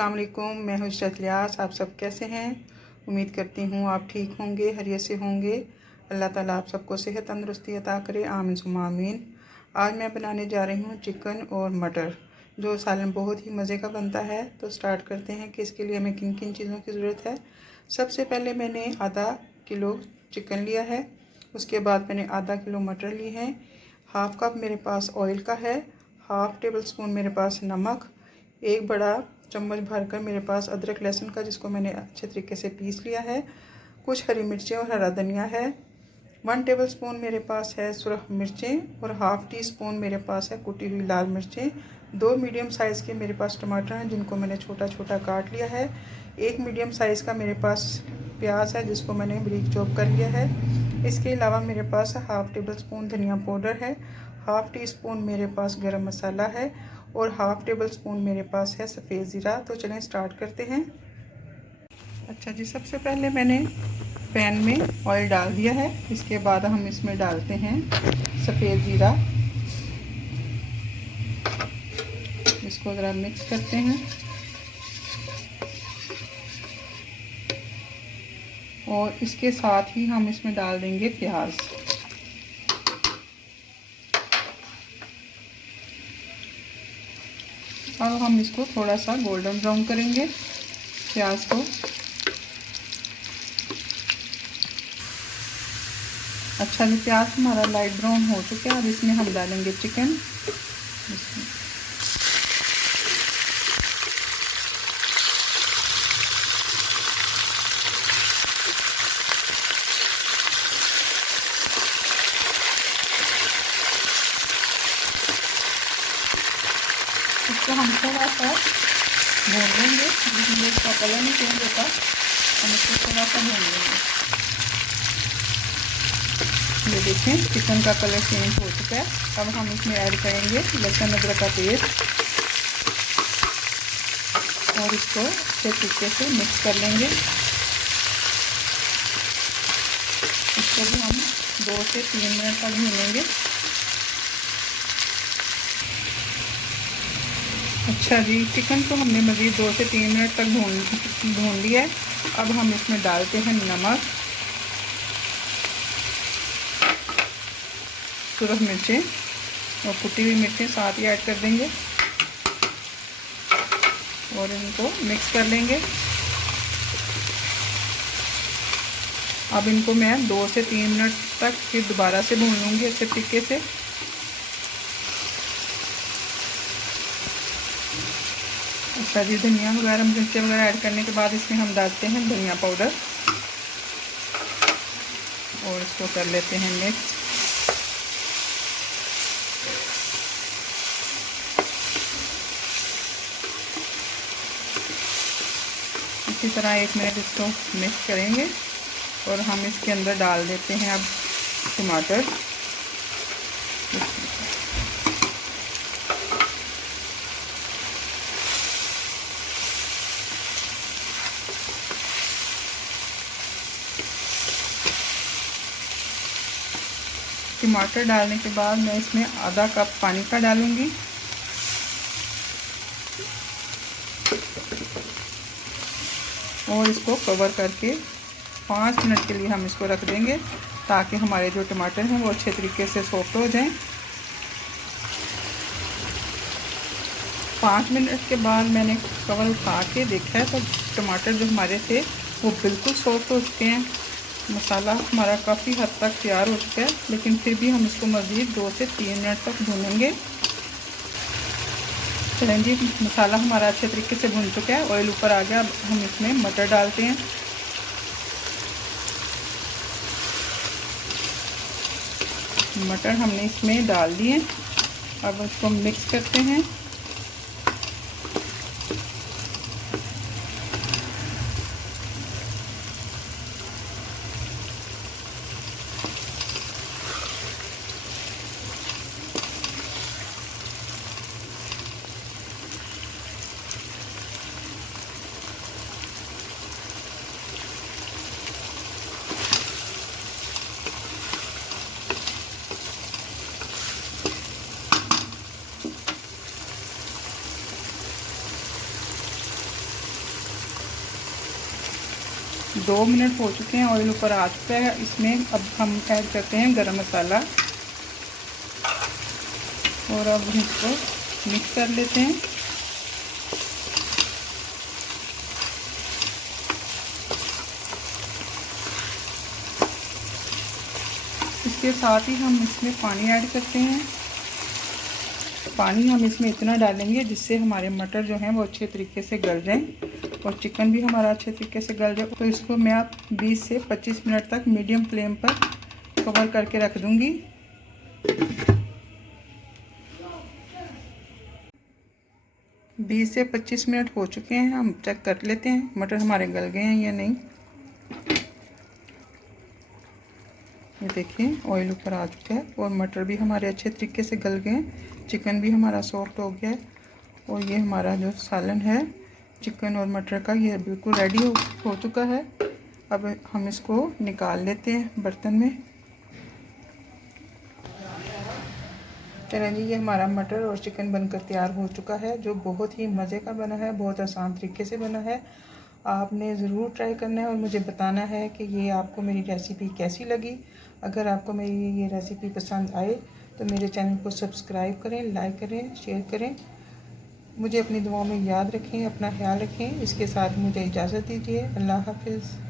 अस्सलाम वालेकुम, मैं हूँ इशरत इलियास। आप सब कैसे हैं? उम्मीद करती हूँ आप ठीक होंगे, खैरियत से होंगे। अल्लाह ताला आप सबको सेहत तंदुरुस्ती अता करे, आमीन सुम्मा आमीन। आज मैं बनाने जा रही हूँ चिकन और मटर, जो सालन बहुत ही मज़े का बनता है। तो स्टार्ट करते हैं कि इसके लिए हमें किन किन चीज़ों की ज़रूरत है। सबसे पहले मैंने आधा किलो चिकन लिया है। उसके बाद मैंने आधा किलो मटर ली है। हाफ़ कप मेरे पास ऑयल का है। हाफ़ टेबल स्पून मेरे पास नमक, एक बड़ा चम्मच भरकर मेरे पास अदरक लहसुन का, जिसको मैंने अच्छे तरीके से पीस लिया है। कुछ हरी मिर्चें और हरा धनिया है। 1 टेबल स्पून मेरे पास है सुरख मिर्चें और हाफ़ टी स्पून मेरे पास है कुटी हुई लाल मिर्चें। 2 मीडियम साइज़ के मेरे पास टमाटर हैं, जिनको मैंने छोटा छोटा काट लिया है। एक मीडियम साइज़ का मेरे पास प्याज है, जिसको मैंने बारीक चॉप कर लिया है। इसके अलावा मेरे पास हाफ़ टेबल स्पून धनिया पाउडर है, हाफ़ टी स्पून मेरे पास गरम मसाला है और हाफ़ टेबल स्पून मेरे पास है सफ़ेद ज़ीरा। तो चलें स्टार्ट करते हैं। अच्छा जी, सबसे पहले मैंने पैन में ऑयल डाल दिया है। इसके बाद हम इसमें डालते हैं सफ़ेद ज़ीरा। इसको ज़रा मिक्स करते हैं और इसके साथ ही हम इसमें डाल देंगे प्याज। अब हम इसको थोड़ा सा गोल्डन ब्राउन करेंगे प्याज को। अच्छा जी, प्याज हमारा लाइट ब्राउन हो चुका है। अब इसमें हम डालेंगे चिकन। इसको हम थोड़ा सा भून लेंगे, जिसमें इसका कलर नहीं चेंज होता। हम इसको थोड़ा सा भून लेंगे। ये देखें, चिकन का कलर चेंज हो चुका है। अब हम इसमें ऐड करेंगे लहसुन अदरक का पेस्ट और इसको अच्छे तरीके से मिक्स कर लेंगे। इसको भी हम 2 से 3 मिनट तक भूनेंगे। अच्छा जी, चिकन को हमने मज़ीद 2 से 3 मिनट तक भून लिया है। अब हम इसमें डालते हैं नमक, सुरख मिर्चें और कुटी हुई मिर्चें साथ ही ऐड कर देंगे और इनको मिक्स कर लेंगे। अब इनको मैं 2 से 3 मिनट तक फिर दोबारा से भून लूँगी अच्छे तरीके से। अच्छा जी, धनिया वगैरह मिर्चें वगैरह ऐड करने के बाद इसमें हम डालते हैं धनिया पाउडर और इसको कर लेते हैं मिक्स। इसी तरह 1 मिनट इसको मिक्स करेंगे और हम इसके अंदर डाल देते हैं अब टमाटर। टमाटर डालने के बाद मैं इसमें आधा कप पानी का डालूंगी और इसको कवर करके 5 मिनट के लिए हम इसको रख देंगे, ताकि हमारे जो टमाटर हैं वो अच्छे तरीके से सॉफ्ट हो जाएं। 5 मिनट के बाद मैंने कवर उठा के देखा है तो टमाटर जो हमारे थे वो बिल्कुल सॉफ्ट हो चुके हैं। मसाला हमारा काफ़ी हद तक तैयार हो चुका है, लेकिन फिर भी हम इसको मज़ीद 2 से 3 मिनट तक भूनेंगे। चलें जी, मसाला हमारा अच्छे तरीके से भुन चुका है, ऑयल ऊपर आ गया। अब हम इसमें मटर डालते हैं। मटर हमने इसमें डाल दिए। अब इसको मिक्स करते हैं। 2 मिनट हो चुके हैं, ऑयल ऊपर आ चुका है। इसमें अब हम ऐड करते हैं गरम मसाला और अब इसको मिक्स कर लेते हैं। इसके साथ ही हम इसमें पानी ऐड करते हैं। पानी हम इसमें इतना डालेंगे जिससे हमारे मटर जो हैं वो अच्छे तरीके से गल जाएं और चिकन भी हमारा अच्छे तरीके से गल जाए। तो इसको मैं अब 20 से 25 मिनट तक मीडियम फ्लेम पर कवर करके रख दूंगी। बीस से 25 मिनट हो चुके हैं। हम चेक कर लेते हैं मटर हमारे गल गए हैं या नहीं। ये देखिए ऑयल ऊपर आ चुका है और मटर भी हमारे अच्छे तरीके से गल गए हैं। चिकन भी हमारा सॉफ्ट हो गया है और ये हमारा जो सालन है चिकन और मटर का, ये बिल्कुल रेडी हो चुका है। अब हम इसको निकाल लेते हैं बर्तन में। चलें जी, ये हमारा मटर और चिकन बनकर तैयार हो चुका है, जो बहुत ही मज़े का बना है, बहुत आसान तरीके से बना है। आपने ज़रूर ट्राई करना है और मुझे बताना है कि ये आपको मेरी रेसिपी कैसी लगी। अगर आपको मेरी ये रेसिपी पसंद आए तो मेरे चैनल को सब्सक्राइब करें, लाइक करें, शेयर करें। मुझे अपनी दुआओं में याद रखें, अपना ख्याल रखें। इसके साथ मुझे इजाज़त दीजिए। अल्लाह हाफ़िज़।